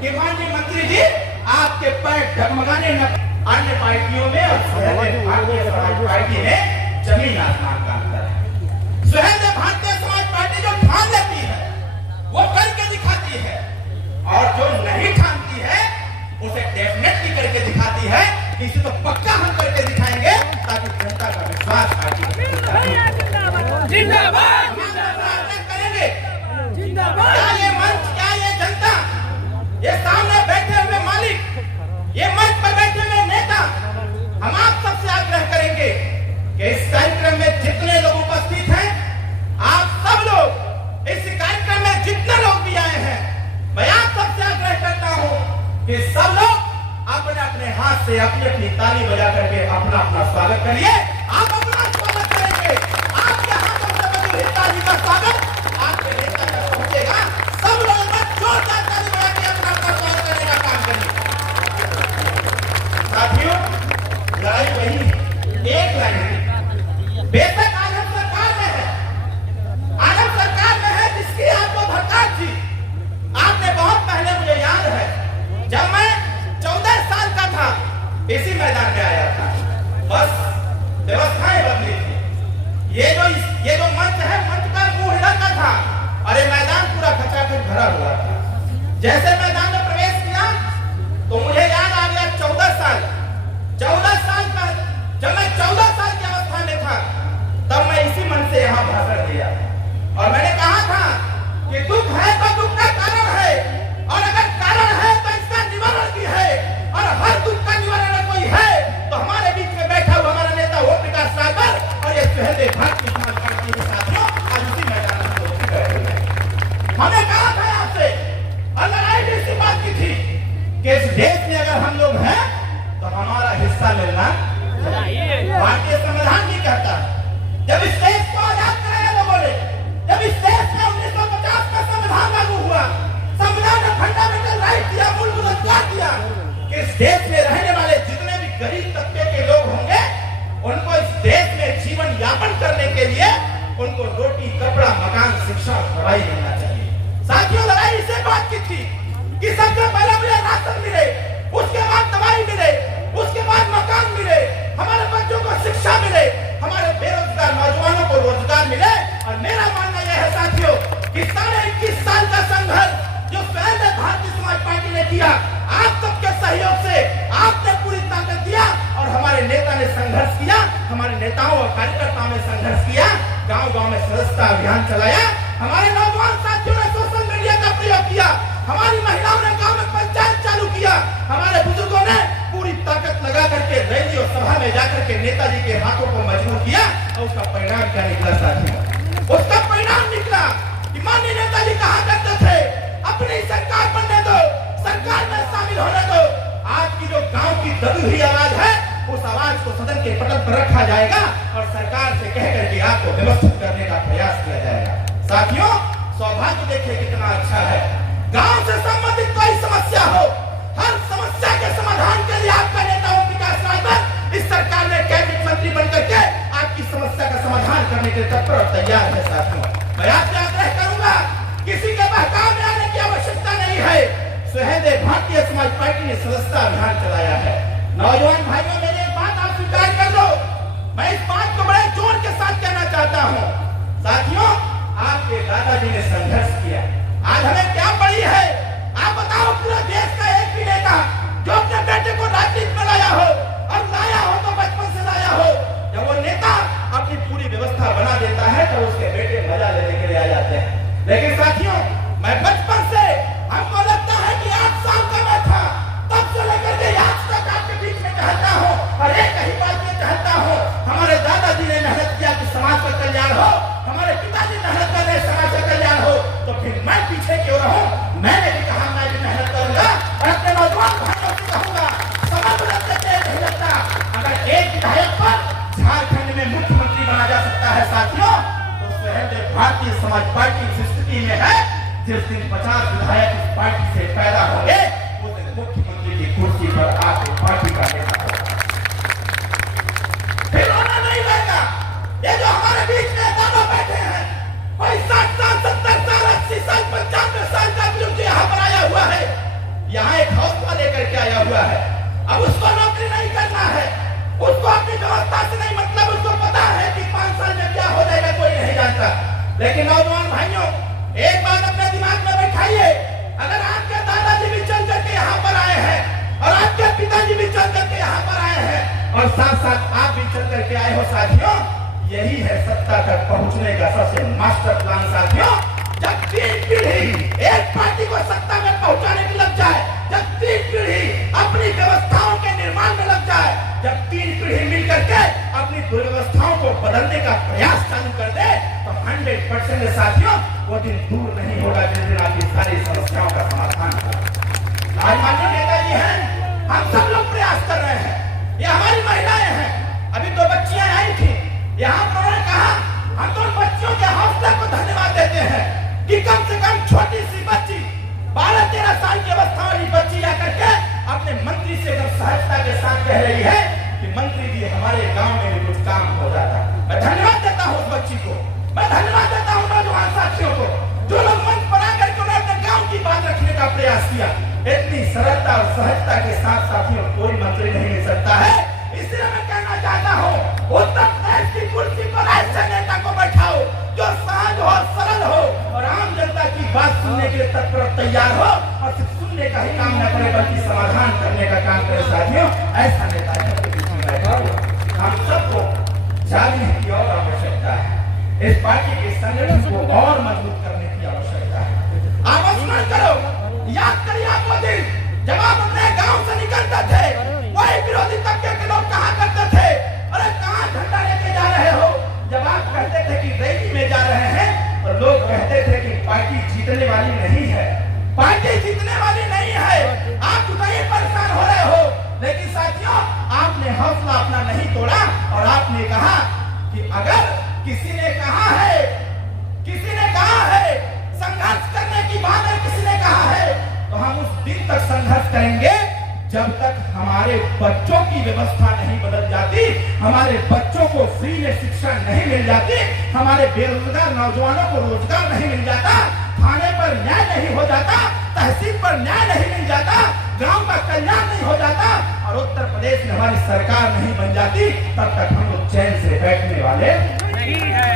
कि माननीय मंत्री जी आपके पैर डगमगाने न। अन्य पार्टियों में और भारतीय समाज पार्टी में जमीन आसमान का अंतर है। स्वयं भारतीय समाज पार्टी जो ठान लेती है वो करके दिखाती है, और जो नहीं ठानती है उसे डेफिनेटली करके दिखाती है। इसे तो पक्का हम करके दिखाएंगे ताकि जनता का विश्वास पार्टी जिंदाबाद करेंगे। क्या ये मंच, क्या ये जनता, ये सामने बैठे हुए मालिक, ये मंच पर बैठे हुए नेता, हम आप सबसे आग्रह करेंगे कि इस कार्यक्रम में जितने लोग उपस्थित हैं, आप सब लोग इस कार्यक्रम में जितने लोग भी आए हैं, मैं आप सबसे आग्रह करता हूं कि सब लोग अपने अपने हाथ से अपनी अपनी ताली बजा करके अपना अपना स्वागत करिए। आप अपना स्वागत करेंगे, आपके हाथों से मधुर ताली का स्वागत आपके नेता तक पहुंचेगा। सब लोग जोरदार ताली बजा के अपना अपना स्वागत करने का काम करिए। साथियों, लड़ाई वही है, एक लाइन है। बेशक आज हम सरकार में है, आज हम सरकार में है जिसकी आपको भरकाज थी। आपने बहुत पहले, मुझे याद है जब मैं 14 साल का था, इसी मैदान में आया था, बस व्यवस्थाएं बदली थी। ये जो मंच है, मंच का मुंह ढका था, अरे मैदान पूरा खचाखच भरा हुआ था। जैसे मैदान में प्रवेश किया तो मुझे याद आ गया 14 साल पर, जब मैं 14 साल की अवस्था में था, तब मैं इसी मंच से यहाँ भाषण दिया और मैंने कहा था कि दुख है तो दुख का कारण है, और अगर कारण है तो इसका निवारण भी है, और हर दुख का निवारण कोई है तो हमारे बीच में बैठा हुआ हमारा नेता ओम प्रकाश रावत और ये सुहेलदेव भारतीय समाज पार्टी के साथियों आज उसी मैदान में बैठे हैं। हमने कहा था आपसे, और लड़ाई भी इसी बात की थी कि इस देश में अगर हम लोग हैं तो हमारा हिस्सा मिलना चाहिए। भारतीय संविधान भी कहता है, जब इस देश को आजाद कराया लोगों ने, जब इस देश में 1950 का संविधान लागू हुआ, संविधान ने फंडामेंटल राइट दिया, मूलभूत अधिकार दिया कि इस देश में रहने वाले जितने भी गरीब तबके के लोग होंगे उनको इस देश में जीवन यापन करने के लिए उनको रोटी, कपड़ा, मकान, शिक्षा और दवाई मिलना चाहिए। साथियों, लड़ाई इसे बात की थी कि सबसे पहले मुझे राशन मिले, उसके बाद दवाई मिले, उसके बाद मकान मिले, हमारे बच्चों को शिक्षा मिले, हमारे बेरोजगार नौजवानों को रोजगार मिले। और मेरा मानना यह है साथियों कि 21.5 साल का संघर्ष जो पहले भारतीय समाज पार्टी ने किया, आप सबके सहयोग से आपने पूरी ताकत दिया और हमारे नेता ने संघर्ष किया, हमारे नेताओं और कार्यकर्ताओं ने संघर्ष किया, गांव-गांव में सदस्यता अभियान चलाया, हमारे नौजवान साथियों ने सोशल मीडिया का प्रयोग किया, हमारी महिलाओं ने गांव में पंचायत चालू किया, हमारे बुजुर्गों ने पूरी ताकत लगा करके रैली और सभा में जाकर के नेताजी के हाथों को मजबूत किया। और उसका परिणाम क्या निकला साथियों? उसका परिणाम निकला कि माननीय नेताजी कहा करते थे, अपनी सरकार बनने दो, सरकार में शामिल होने दो। आज की जो गांव की दबी हुई आवाज है, उस आवाज को सदन के पटल पर रखा जाएगा और सरकार से कह करके आपको व्यवस्थित करने का प्रयास किया जाएगा। साथियों, सौभाग्य देखिए कितना अच्छा है, गांव से संबंधित कोई समस्या हो, हर समस्या के समाधान के लिए आपका नेता ओम प्रकाश रावत इस सरकार में कैबिनेट मंत्री बनकर के आपकी समस्या का समाधान करने के लिए तत्पर और तैयार है। साथियों, मैं आपसे आग्रह करूंगा, किसी के बहकाव में आने की आवश्यकता नहीं है। सुहेलदेव भारतीय समाज पार्टी ने सदस्यता अभियान चलाया है। नौजवान भाइयों, मेरी एक बात आप स्वीकार कर लो, मैं इस बात को बड़े जोर के साथ कहना चाहता हूँ। साथियों, आपके दादाजी ने संघर्ष किया, आज हमें क्या पड़ी है? आप बताओ, पूरा देश का एक भी नेता जो अपने बेटे को राजनीति में लाया हो, और लाया हो तो बचपन से लाया हो, जब वो नेता अपनी पूरी व्यवस्था बना देता है तो उसके बेटे मजा लेने के लिए आ जाते हैं। लेकिन साथियों, मैं बचपन से, हमको लगता है कि 8 साल का मैं था, तब से लेकर के आज तक आपके बीच में टहलता हूँ और एक ही बात में टहलता हूँ, हमारे दादाजी ने मेहनत किया कि समाज का कल्याण हो, हमारे पिताजी मेहनत कर रहे समाज का कल्याण हो, तो फिर मैं पीछे क्यों रहूं? मैंने भी कहा मैं भी मेहनत करूंगा और अपने नौजवान भाइयों से कहूंगा, समय बदलते देर नहीं लगता। अगर एक विधायक पर झारखंड में मुख्यमंत्री बना जा सकता है साथियों, तो सुहेलदेव भारतीय समाज पार्टी इस स्थिति में है, जिस दिन 50 विधायक इस पार्टी से पैदा होंगे, उस दिन मुख्यमंत्री की कुर्सी पर आके पार्टी का नेता होगा। फिर होना नहीं रहेगा। ये जो हमारे बीच में दादा बैठे हैं, कोई 60 साल, 70 साल, 80 साल, 95 साल का बुजुर्ग यहाँ पर आया हुआ है, यहाँ एक हौसला लेकर के आया हुआ है। अब उसको नौकरी नहीं करना है, उसको अपनी व्यवस्था से नहीं मतलब, उसको पता है कि 5 साल में क्या हो जाएगा कोई नहीं जानता। लेकिन नौजवान भाइयों, एक बात अपने दिमाग में बैठाइए, अगर आपके दादाजी भी चल करके यहाँ पर आए हैं और आपके पिताजी भी चल करके यहाँ पर आए हैं और साथ साथ आप भी चल करके आए हो साथियों, यही है सत्ता तक पहुंचने का सबसे मास्टर प्लान साथियों। जब 3 पीढ़ी एक पार्टी को सत्ता में पहुंचाने में लग जाए, जब 3 पीढ़ी अपनी व्यवस्थाओं के निर्माण में लग जाए, जब 3 पीढ़ी मिलकर के अपनी दुर्व्यवस्थाओं को बदलने का प्रयास चालू कर दे, तो 100% साथियों वो दिन दूर नहीं होगा जिस दिन आपकी सारी समस्याओं का समाधान होगा। आज माननीय नेताजी हैं, हम सब लोग प्रयास कर रहे हैं, ये हमारी महिलाएं हैं, अभी 2 बच्चियां आई थी यहाँ, उन्होंने कहा हम तो बच्चियों के हौसले को धन्यवाद देते हैं कि कम से कम छोटी सी बच्ची 12-13 साल की अवस्था वाली बच्ची आकर के अपने मंत्री से एकदम सहजता के साथ कह रही है कि मंत्री जी हमारे गांव में भी कुछ काम हो जाता। मैं धन्यवाद देता हूँ उस बच्ची को, मैं धन्यवाद देता हूँ नौजवान साथियों को जो लोग मंच पर आकर के उन्होंने अपने गाँव की बात रखने का प्रयास किया। इतनी सरलता और सहजता के साथ साथियों कोई मंत्री नहीं मिल सकता है। इसलिए मैं कहना चाहता हूँ उत्तर प्रदेश की कुर्सी पर ऐसे नेता को बैठाओ जो सहज हो, सरल हो और आम जनता की बात सुनने के लिए तत्पर तैयार हो और सिर्फ सुनने का ही काम न करे बल्कि समाधान करने का काम करे साथियों। ऐसा नेता हम सबको जानने की और आवश्यकता है, इस पार्टी के संगठन को और मजबूत करने की आवश्यकता है। आप स्मरण करो, याद करिए आप वो दिन जब आप अपने गांव से निकलते थे, वही विरोधी तबके के लोग कहा करते थे अरे कहाँ झंडा लेके जा रहे हो। जब आप कहते थे कि रैली में जा रहे हैं तो लोग कहते थे कि पार्टी जीतने वाली नहीं है, पार्टी जीतने वाली नहीं है, आप उतना परेशान हो रहे हो। लेकिन साथियों आपने हौसला अपना नहीं तोड़ा और आपने कहा कि अगर किसी ने कहा है संघर्ष करने की बात है, किसी ने कहा है तो हम उस दिन तक संघर्ष करेंगे जब तक हमारे बच्चों की व्यवस्था नहीं बदल जाती, हमारे बच्चों को फ्री में शिक्षा नहीं मिल जाती, हमारे बेरोजगार नौजवानों को रोजगार नहीं मिल जाता, थाने पर न्याय नहीं हो जाता, तहसील पर न्याय नहीं मिल जाता, गांव का कल्याण नहीं हो जाता और उत्तर प्रदेश में हमारी सरकार नहीं बन जाती, तब तक हम लोग चैन से बैठने वाले नहीं है।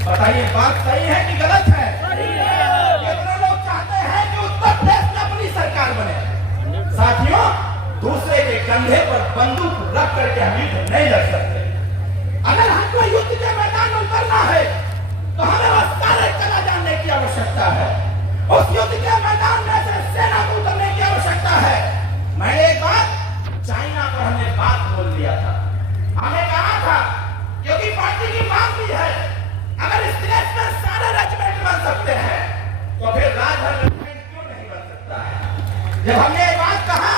बताइए बात सही है कि गलत है? कितने लोग चाहते हैं कि उत्तर प्रदेश में अपनी सरकार बने? साथियों दूसरे के कंधे पर बंदूक रख करके हम युद्ध नहीं लड़ सकते। अगर हमको युद्ध के मैदान में उतरना है तो हमें वो सारे कला जानने की आवश्यकता है, उस युद्ध के मैदान में से सेना को उतरने की आवश्यकता है। मैंने एक बार चाइना पर हमने बात बोल दिया था, हमें कहा था क्योंकि पार्टी की मांग भी है अगर इस देश में सारे रेजिमेंट बन सकते हैं तो फिर राजभर रेजिमेंट क्यों नहीं बन सकता है। जब हमने ये बात कहा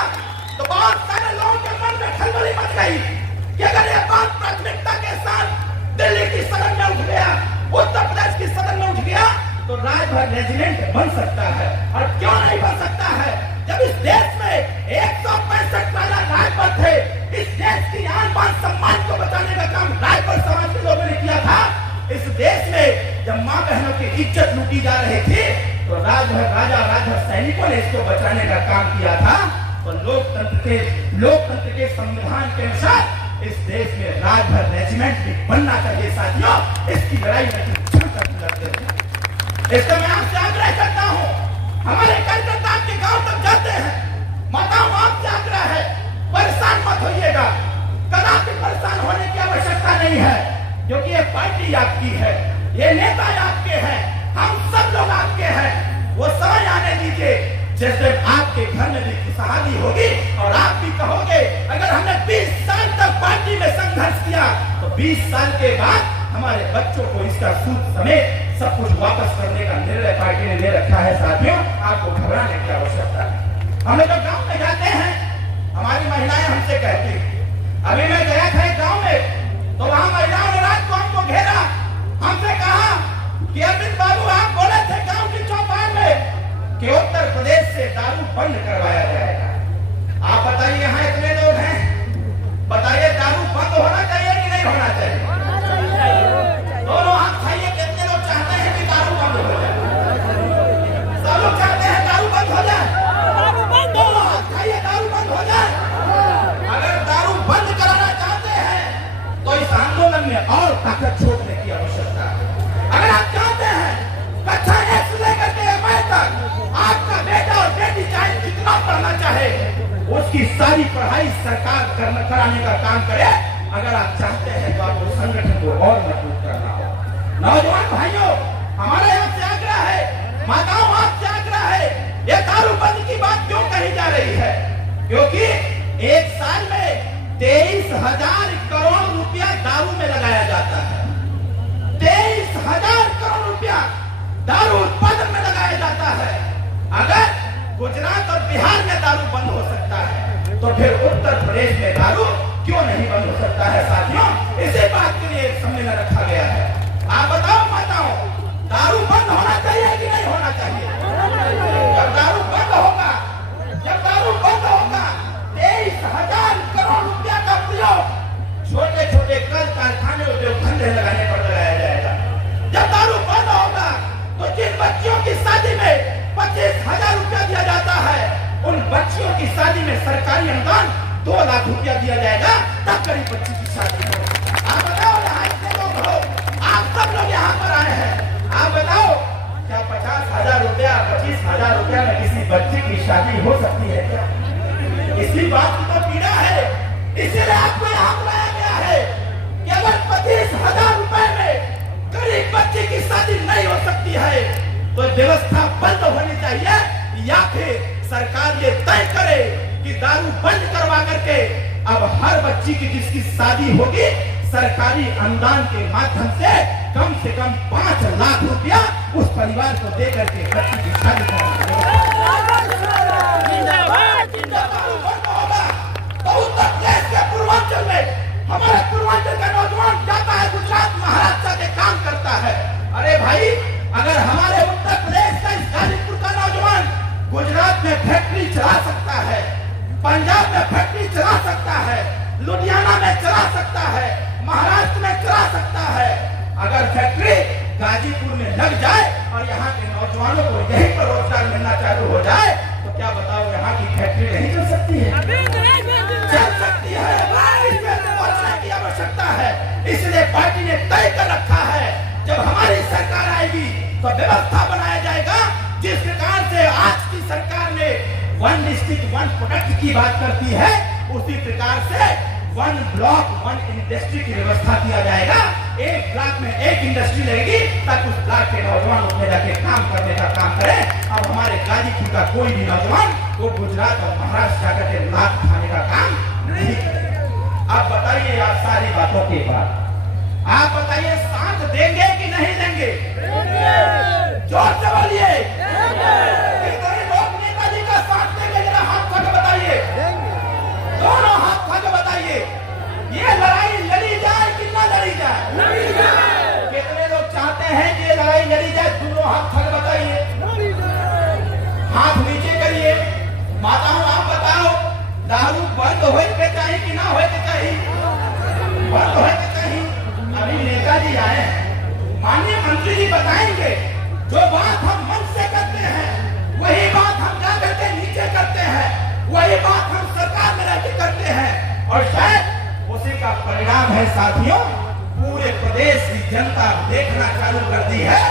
तो बहुत सारे लोगों के मन में खलबली मच गई कि अगर ये बात प्राथमिकता के साथ दिल्ली की सदन में उठ गया, उत्तर प्रदेश की सदन में उठ गया तो राजभर रेजिमेंट बन सकता है। और क्यों नहीं बन सकता है जब इस देश में 165 वाला राजभर थे, इस देश की आन बान सम्मान को बचाने का काम राजभर समाज के लोगों ने किया था। इस देश में जब माँ बहनों की इज्जत लूटी जा रही थी तो राजभर सैनिकों ने इसको बचाने का काम किया था। तो लोकतंत्र के संविधान के अनुसार इस देश में राजभर रेजिमेंट भी बनना चाहिए साथियों। इसकी लड़ाई में लड़ते हैं। इसका मैं आपसे आग्रह करता हूँ, हमारे कार्यकर्ता आपके गांव तक जाते हैं, माताओं आपसे आग्रह है परेशान मत होइएगा, कदापि परेशान होने की आवश्यकता नहीं है क्योंकि ये पार्टी आपकी है, ये नेता आपके हैं, हम सब लोग आपके हैं। वो समय आने दीजिए जैसे आपके घर में भी खुशहाली होगी और आप भी कहोगे अगर हमने 20 साल तक पार्टी में संघर्ष किया तो 20 साल के बाद हमारे बच्चों को इसका सूद समेत सब कुछ वापस करने का निर्णय पार्टी ने ले रखा है। साथियों आपको घबराने की आवश्यकता है। हम लोग गाँव में जाते हैं, हमारी महिलाएं हमसे कहती, अभी मैं गया था गाँव में तो वहां महिलाओं ने रात को हमको घेरा, हमसे कहा कि अरविंद बाबू आप बोले थे गांव की चौपाल में कि उत्तर प्रदेश से दारू बंद करवाया जाएगा। आप बताइए यहाँ इतने लोग हैं, बताइए दारू बंद होना चाहिए कि नहीं होना चाहिए? दोनों हाथ खाइए, कितने लोग चाहते हैं कि दारू बंद हो जाए? सब लोग चाहते हैं दारू बंद हो जाए। और ताकत छोड़ने की आवश्यकता है। अगर आप चाहते हैं कक्षा 1 से लेकर के MA तक आपका बेटा और बेटी चाहे कितना पढ़ना चाहे उसकी सारी पढ़ाई सरकार कराने का काम करे। अगर आप चाहते हैं तो आपको संगठन को और मजबूत करना हो। नौजवान भाइयों, हमारे आपसे आग्रह है, माताओं आपसे आग्रह है, ये दारू बंद की बात क्यों कही जा रही है? क्योंकि एक साल में 23,000 करोड़ रुपया दारू में लगाया जाता है। 23,000 करोड़ रुपया दारू उत्पादन में लगाया जाता है। अगर गुजरात और बिहार में दारू बंद हो सकता है तो फिर उत्तर प्रदेश में दारू क्यों नहीं बंद हो सकता है? साथियों, इसी बात के लिए एक सम्मेलन रखा गया है। आप बताओ माताओं, दारू बंद होना चाहिए कि नहीं होना चाहिए? जब दारू बंद होगा, 23,000 करोड़ रुपया का प्रयोग छोटे छोटे कल कारखाने उद्योग धंधे लगाने पर लगाया जाएगा। जब दारू बंद होगा तो जिन बच्चियों की शादी में 25,000 रुपया दिया जाता है, उन बच्चियों की शादी में सरकारी अनुदान 2 लाख रुपया दिया जाएगा, तब गरीब बच्ची की शादी हो। आप बताओ, यहाँ इतने लोग हो, आप सब लोग यहाँ पर आए हैं, आप बताओ क्या 50,000 रुपया 25,000 रुपया में किसी बच्चे की शादी हो सकती है क्या? इसी बात की तो पीड़ा है, इसीलिए आपको यहाँ बुलाया गया है कि अगर 25,000 रुपए में गरीब बच्चे की शादी नहीं हो सकती है तो व्यवस्था बंद होनी चाहिए, या फिर सरकार ये तय करे कि दारू बंद करवा करके अब हर बच्ची की जिसकी शादी होगी सरकारी अनुदान के माध्यम से कम 5 लाख रुपया उस परिवार को दे करके बच्ची की शादी कराएंगे। तो उत्तर प्रदेश के पूर्वांचल में हमारे पूर्वांचल का नौजवान जाता है गुजरात महाराष्ट्र के काम करता है। अरे भाई, अगर हमारे उत्तर प्रदेश का इस गाजीपुर का नौजवान गुजरात में फैक्ट्री चला सकता है, पंजाब में फैक्ट्री चला सकता है, लुधियाना में चला सकता है, महाराष्ट्र में चला सकता है, अगर फैक्ट्री गाजीपुर में लग जाए और यहाँ के नौजवानों को यहीं पर रोजगार मिलना चालू हो जाए तो क्या बताओ यहाँ की फैक्ट्री नहीं चल सकती है? चल सकती है। इसमें पहुंचने की आवश्यकता है। इसलिए पार्टी ने तय कर रखा है जब हमारी सरकार आएगी तो व्यवस्था बनाया जाएगा जिस प्रकार से आज की सरकार ने 1 डिस्ट्रिक्ट 1 प्रोडक्ट की बात करती है, उसी प्रकार से 1 ब्लॉक 1 इंडस्ट्री की व्यवस्था किया जाएगा। एक ब्लॉक में एक इंडस्ट्री लगेगी ताकि उस ब्लॉक के नौजवान उसमें जाके काम करने का काम करे। अब हमारे गाजीपुर का कोई भी नौजवान वो गुजरात और महाराष्ट्र जाकर के लाभ खाने का काम नहीं करेगा। आप बताइए, आप सारी बातों के बाद आप बताइए साथ देंगे कि नहीं देंगे? जोर से बोलिए। कितने लोग नेताजी का साथ देंगे? जरा हाथ उठा के बताइए, दोनों हाथ उठा के बताइए। ये लड़ाई लड़ी जाए कि ना लड़ी जाए? कितने लोग चाहते हैं कि ये लड़ाई लड़ी जाए? दोनों हाथ उठा के बताइए, हाथ नीचे करिए। माताओं, आप बताओ, दारू बंद होए के चाहिए कि ना होए के चाहिए? बंद होए के चाहिए। अभी नेताजी आए हैं, माननीय मंत्री जी बताएंगे जो बात हम मन से करते हैं वही बात हम जा करके नीचे करते हैं, वही बात हम सरकार में रहकर करते हैं और शायद उसी का परिणाम है। साथियों, पूरे प्रदेश की जनता देखना चालू कर दी है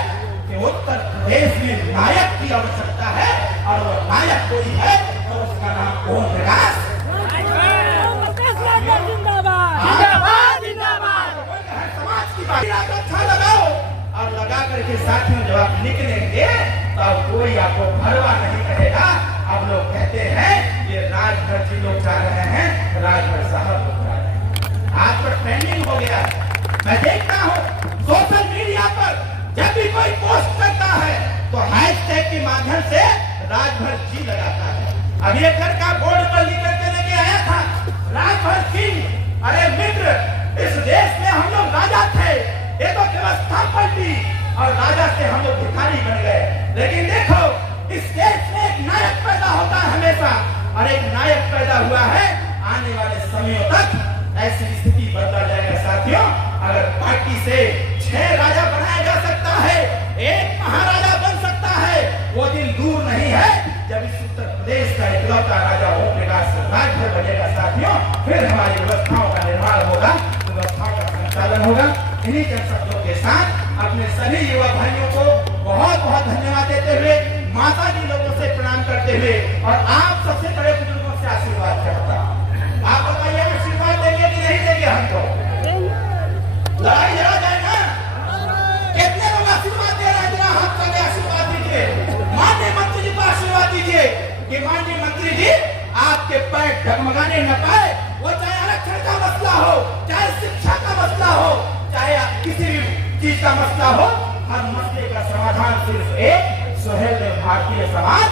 कि उत्तर प्रदेश में नायक की आवश्यकता है और वो नायक कोई है तो उसका नाम ओम प्रकाश अच्छा लगाओ और लगा करके साथियों जब आप निकलेंगे तब कोई आपको भरवा नहीं कहेगा। अब लोग कहते हैं ये राजभर जी लोग जा रहे हैं, राजभर साहब लोग जा रहे हैं। आज तो ट्रेंडिंग हो गया है। मैं देखता हूँ सोशल मीडिया पर जब भी कोई पोस्ट करता है तो हैशटैग के माध्यम से राजभर जी लगाता है। अब एक लड़का बोर्ड पर लिख करके लेके आया था राजभर सिंह। अरे मित्र, इस देश में हम लोग राजा थे, ये तो व्यवस्था पलटी और राजा से हम लोग भिखारी बन गए। लेकिन देखो, इस देश में एक नायक पैदा होता है हमेशा, और एक नायक पैदा हुआ है। आने वाले समयों तक ऐसी स्थिति बदला जाएगा। साथियों, अगर पार्टी से 6 राजा बनाया जा सकता है, 1 महाराजा बन सकता है, वो दिन दूर नहीं है जब इस उत्तर प्रदेश का इकलौता राजा ओम प्रकाश राजभर बनेगा। साथियों, फिर हमारी व्यवस्थाओं का निर्माण होगा, व्यवस्थाओं का संचालन होगा। इन्हीं जन शब्दों के साथ अपने सभी युवा भाइयों को बहुत बहुत धन्यवाद देते हुए, माता जी लोगों से प्रणाम करते हुए और आप सबसे बड़े बुजुर्गों से आशीर्वाद चाहता हूं। आप बताइए आशीर्वाद देंगे कि नहीं देंगे? हमको लड़ाई लड़ा जाए ना? कितने लोग आशीर्वाद दे रहे हैं? जरा हाथ करके आशीर्वाद दीजिए, माननीय मंत्री जी को आशीर्वाद दीजिए कि माननीय मंत्री जी आपके पैर डगमगाने न पाए, वो चाहे आरक्षण का मसला हो, चाहे शिक्षा का मसला हो, चाहे किसी भी चीज का मसला हो, हर मसले का समाधान सिर्फ एक सुहेलदेव भारतीय समाज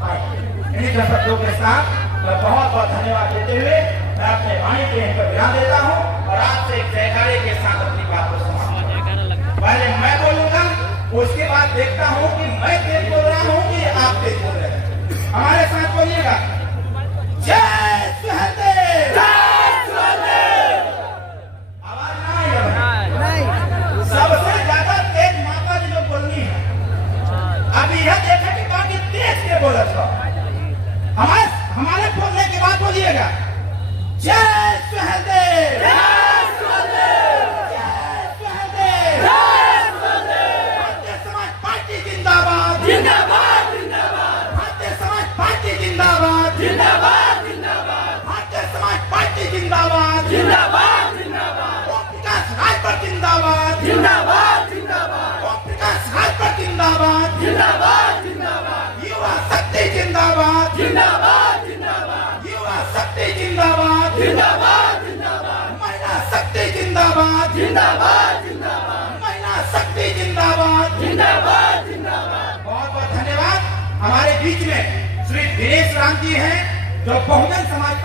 पार्टी। इन्हीं शब्दों के साथ मैं बहुत बहुत धन्यवाद देते हुए मैं अपने वाणी के यहीं पर विराम देता हूँ और आपसे एक जयकारे के साथ अपनी बात को समाप्त। पहले मैं बोलूंगा, उसके बाद देखता हूँ कि मैं तेज बोल रहा हूँ कि आप तेज बोल रहे हैं। हमारे साथ बोलिएगा, जय सुहेलदेव। आवाज ना आई? सबसे ज्यादा तेज माता जी लोग बोलनी है। अभी यह देखे कि बाकी तेज के बोला था। हमारे बोलने के बाद बोलिएगा, जय सुहेलदेव। भारतीय समाज पार्टी जिंदाबाद, जिंदाबाद, जिंदाबाद। भारतीय समाज पार्टी जिंदाबाद, जिंदाबाद, जिंदाबाद। भारतीय समाज पार्टी जिंदाबाद, जिंदाबाद, जिंदाबाद। ओम प्रकाश राजभर जिंदाबाद, जिंदाबाद, जिंदाबाद। ओम प्रकाश राजभर जिंदाबाद, जिंदाबाद, जिंदाबाद। युवा शक्ति जिंदाबाद, जिंदाबाद, जिंदाबाद। युवा शक्ति जिंदाबाद, जिंदाबाद, जिंदाबाद। महिला शक्ति जिंदाबाद, जिंदाबाद, जिंदाबाद। महिला शक्ति जिंदाबाद, जिंदाबाद, जिंदाबाद। बहुत बहुत धन्यवाद। हमारे बीच में श्री दिनेश राम जी हैं जो बहुजन समाज